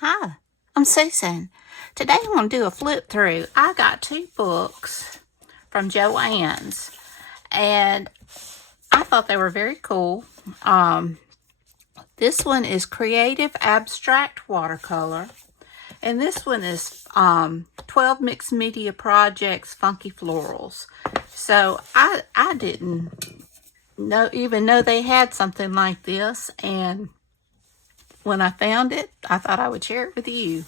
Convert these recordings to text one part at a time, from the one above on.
Hi, I'm Susan. Today I'm going to do a flip through. I got 2 books from Joanne's and I thought they were very cool. This one is Creative Abstract Watercolor, and this one is 12 Mixed Media Projects Funky Florals. So I didn't even know they had something like this, and when I found it, I thought I would share it with you.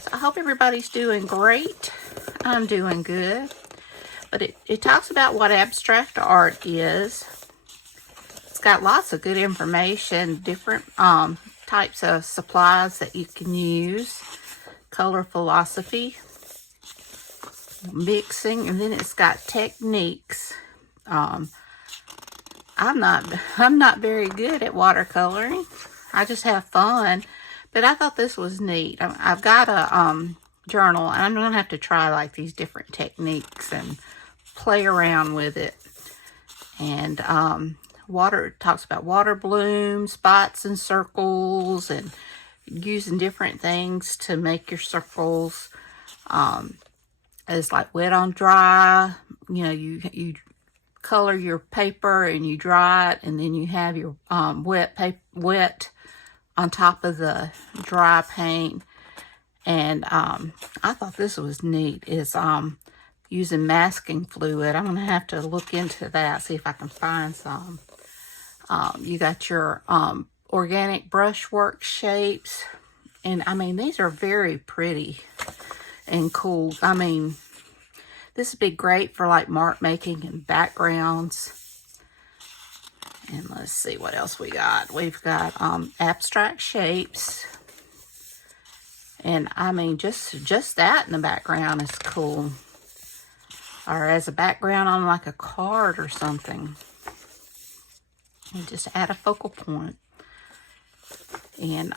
So I hope everybody's doing great. I'm doing good. But it talks about what abstract art is. It's got lots of good information, different types of supplies that you can use, color philosophy, mixing, and then it's got techniques. I'm not very good at watercoloring. I just have fun, but I thought this was neat. I've got a journal, and I'm gonna have to try like these different techniques and play around with it. And it talks about water blooms, spots and circles, and using different things to make your circles. It's like wet on dry. You know, you color your paper and you dry it, and then you have your wet on top of the dry paint. And I thought this was neat. It's using masking fluid. I'm going to have to look into that, see if I can find some. You got your organic brushwork shapes. And I mean, these are very pretty and cool. I mean, this would be great for like mark making and backgrounds. And let's see what else we got. We've got abstract shapes. And I mean, just that in the background is cool. Or as a background on like a card or something. And just add a focal point. And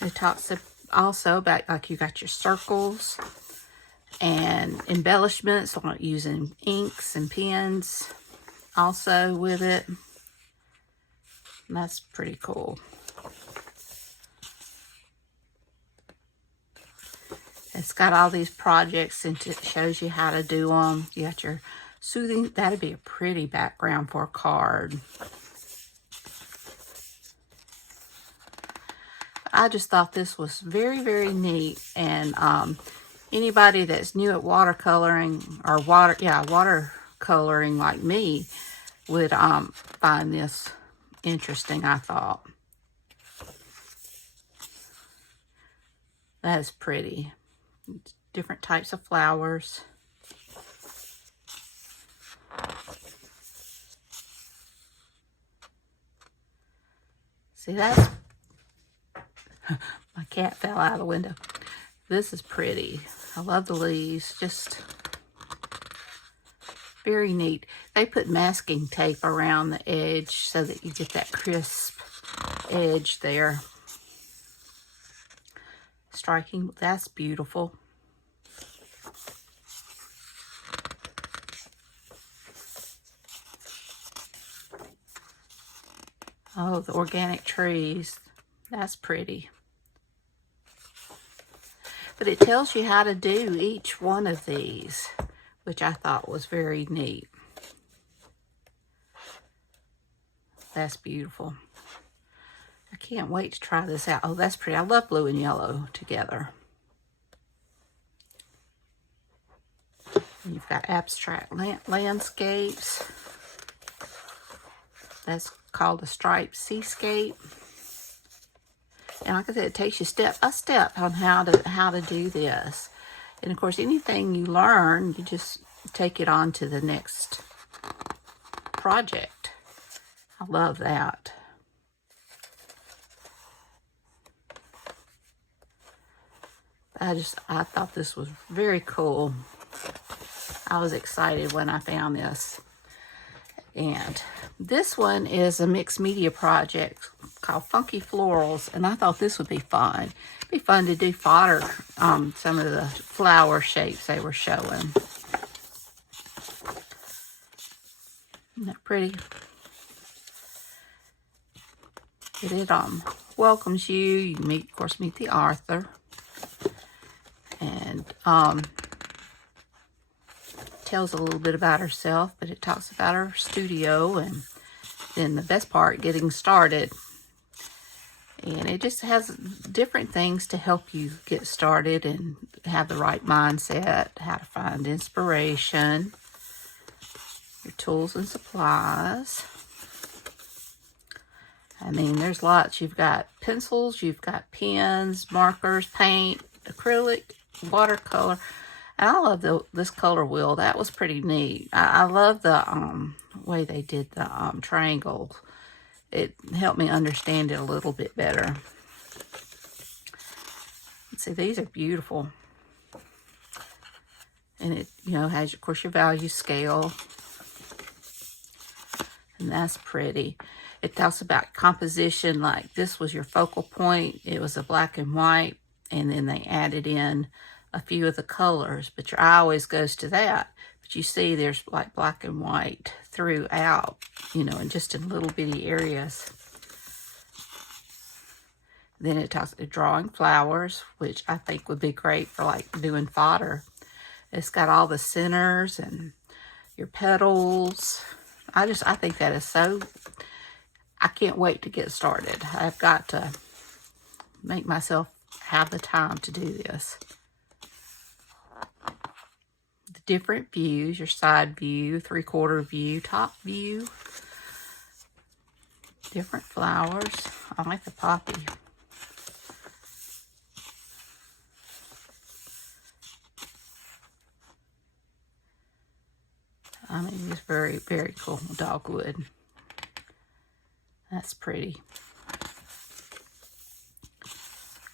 it talks also about like you got your circles and embellishments, like using inks and pens also with it. And that's pretty cool. It's got all these projects, and it shows you how to do them. You got your soothing. That'd be a pretty background for a card. I just thought this was very, very neat. And anybody that's new at watercoloring or watercoloring like me would find this interesting, I thought. That is pretty. Different types of flowers. See, that's my cat fell out of the window. This is pretty. I love the leaves. Just very neat. They put masking tape around the edge so that you get that crisp edge there. Striking. That's beautiful. Oh, the organic trees. That's pretty. But it tells you how to do each one of these, which I thought was very neat. That's beautiful. I can't wait to try this out. Oh, that's pretty. I love blue and yellow together. And you've got abstract landscapes. That's called a striped seascape. And like I said, it takes you step by step on how to do this. And of course, anything you learn, you just take it on to the next project. I love that. I thought this was very cool. I was excited when I found this. And this one is a mixed media project called Funky Florals, and I thought this would be fun. It'd be fun to do fodder, some of the flower shapes they were showing. Isn't that pretty? But it welcomes you. You meet, of course, meet the author. And tells a little bit about herself, but it talks about her studio, and then the best part, getting started. And it just has different things to help you get started and have the right mindset, how to find inspiration, your tools and supplies. I mean, there's lots. You've got pencils, you've got pens, markers, paint, acrylic, watercolor. And I love this color wheel. That was pretty neat. I love the way they did the triangle. It helped me understand it a little bit better. Let's see, these are beautiful. And it, you know, has, of course, your value scale. And that's pretty. It talks about composition, like this was your focal point. It was a black and white, and then they added in a few of the colors, but your eye always goes to that. But you see there's like black and white throughout, you know, and just in little bitty areas. Then it talks about drawing flowers, which I think would be great for like doing fodder. It's got all the centers and your petals. I think that is so, I can't wait to get started. I've got to make myself have the time to do this. The different views, your side view, 3/4 view, top view. Different flowers. I like the poppy. I mean, it's very, very cool. Dogwood. That's pretty.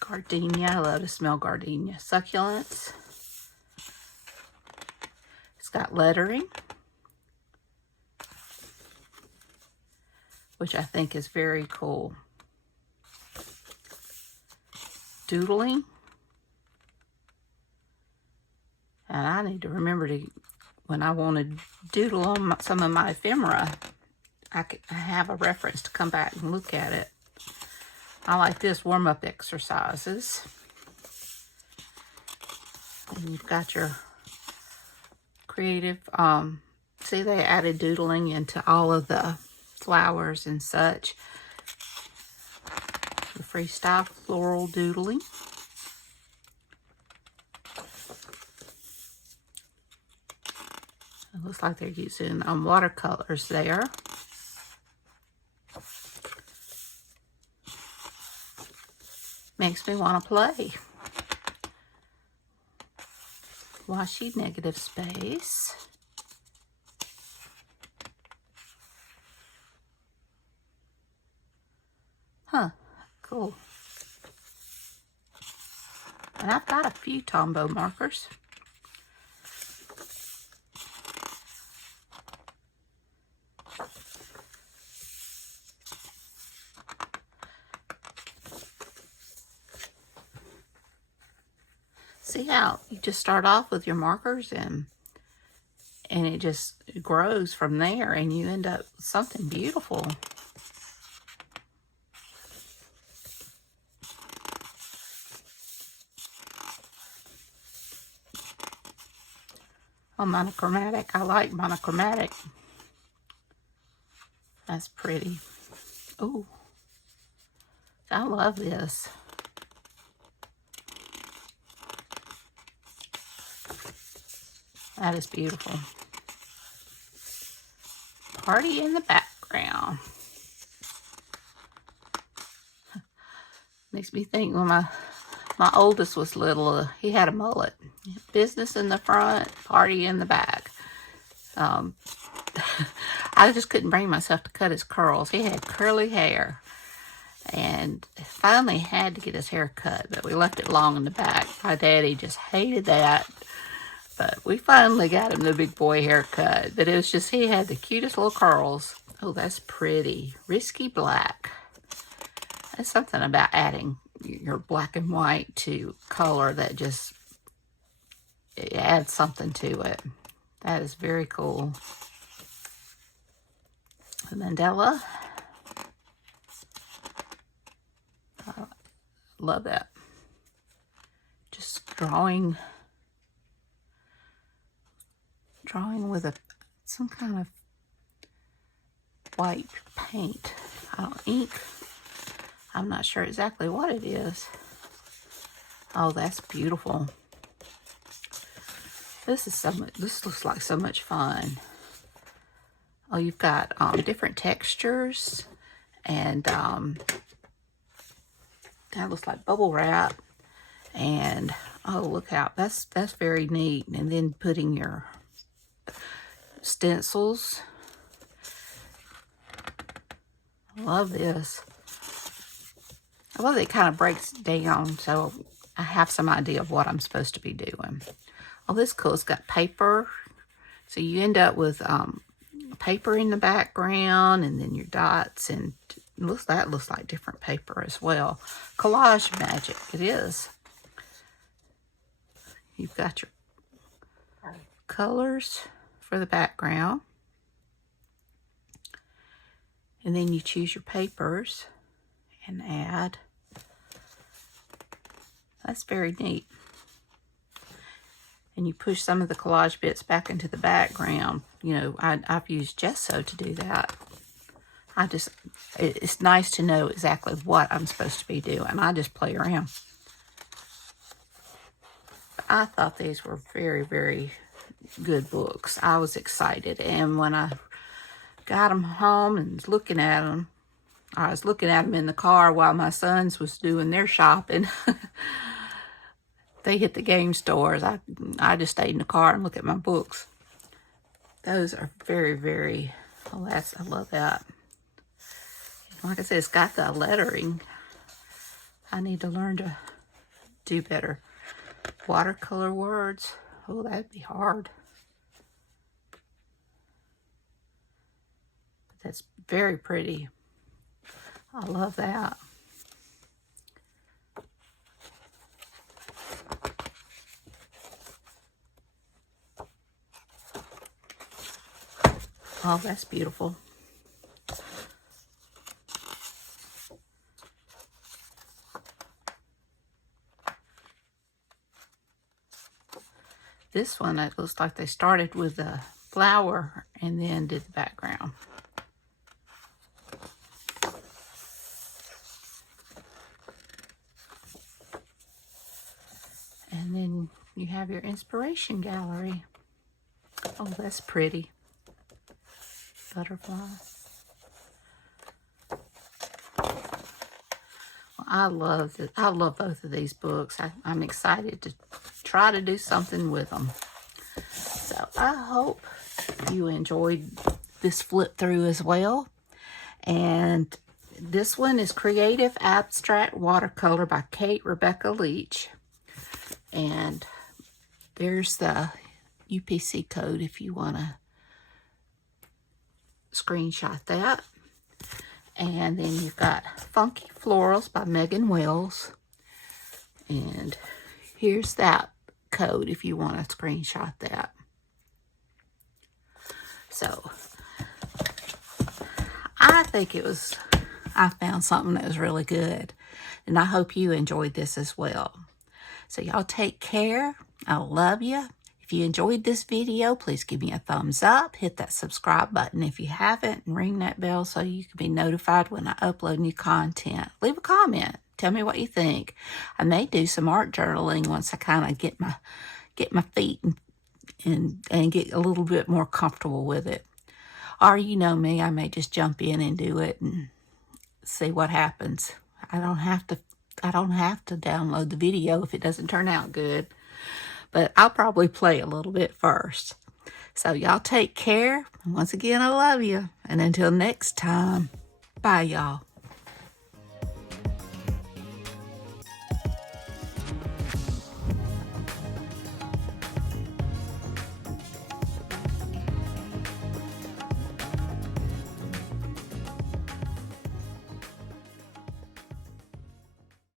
Gardenia. I love to smell gardenia. Succulents. It's got lettering, which I think is very cool. Doodling. And I need to remember to, when I want to doodle on some of my ephemera, I have a reference to come back and look at it. I like this, warm-up exercises. And you've got your creative, see they added doodling into all of the flowers and such. The freestyle floral doodling. It looks like they're using watercolors there. Makes me want to play. Washi negative space. Huh, cool. And I've got a few Tombow markers. See how you just start off with your markers and it just grows from there and you end up with something beautiful. Oh, monochromatic. I like monochromatic. That's pretty. Ooh. I love this. That is beautiful. Party in the background. Makes me think when my oldest was little, he had a mullet. Business in the front, party in the back. I just couldn't bring myself to cut his curls. He had curly hair. And finally had to get his hair cut, but we left it long in the back. My daddy just hated that. But we finally got him the big boy haircut. But it was just, he had the cutest little curls. Oh, that's pretty. Risky black. That's something about adding your black and white to color that just, it adds something to it. That is very cool. The mandala. love that. Just drawing with some kind of white paint. Ink. I'm not sure exactly what it is. Oh, that's beautiful. This looks like so much fun. Oh, you've got different textures, and that looks like bubble wrap. And oh, look out, that's very neat. And then putting your stencils. I love this. I love that it kind of breaks down, so I have some idea of what I'm supposed to be doing. Oh, this is cool. It's got paper, so you end up with paper in the background, and then your dots, and that looks like different paper as well. Collage magic, it is. You've got your colors for the background, and then you choose your papers and add. That's very neat. And you push some of the collage bits back into the background. You know, I've used gesso to do that. It's nice to know exactly what I'm supposed to be doing. I just play around. But I thought these were very, very good books. I was excited. And when I got them home and was looking at them, I was looking at them in the car while my sons was doing their shopping. They hit the game stores. I just stayed in the car and looked at my books. Those are very, very, I love that. Like I said, it's got the lettering. I need to learn to do better. Watercolor words. Oh, that'd be hard. But that's very pretty. I love that. Oh, that's beautiful. This one, it looks like they started with a flower and then did the background. And then you have your inspiration gallery. Oh, that's pretty. Butterfly. Well, I love both of these books. I'm excited to try to do something with them. So I hope you enjoyed this flip through as well. And this one is Creative Abstract Watercolor by Kate Rebecca Leach. And there's the UPC code if you want to screenshot that. And then you've got Funky Florals by Megan Wells. And here's that code if you want to screenshot that. So I found something that was really good. And I hope you enjoyed this as well. So y'all take care. I love you. If you enjoyed this video, please give me a thumbs up. Hit that subscribe button if you haven't, and ring that bell so you can be notified when I upload new content. Leave a comment. Tell me what you think. I may do some art journaling once I kind of get my feet and get a little bit more comfortable with it. Or you know me, I may just jump in and do it and see what happens. I don't have to download the video if it doesn't turn out good. But I'll probably play a little bit first. So y'all take care. Once again, I love you. And until next time, bye y'all.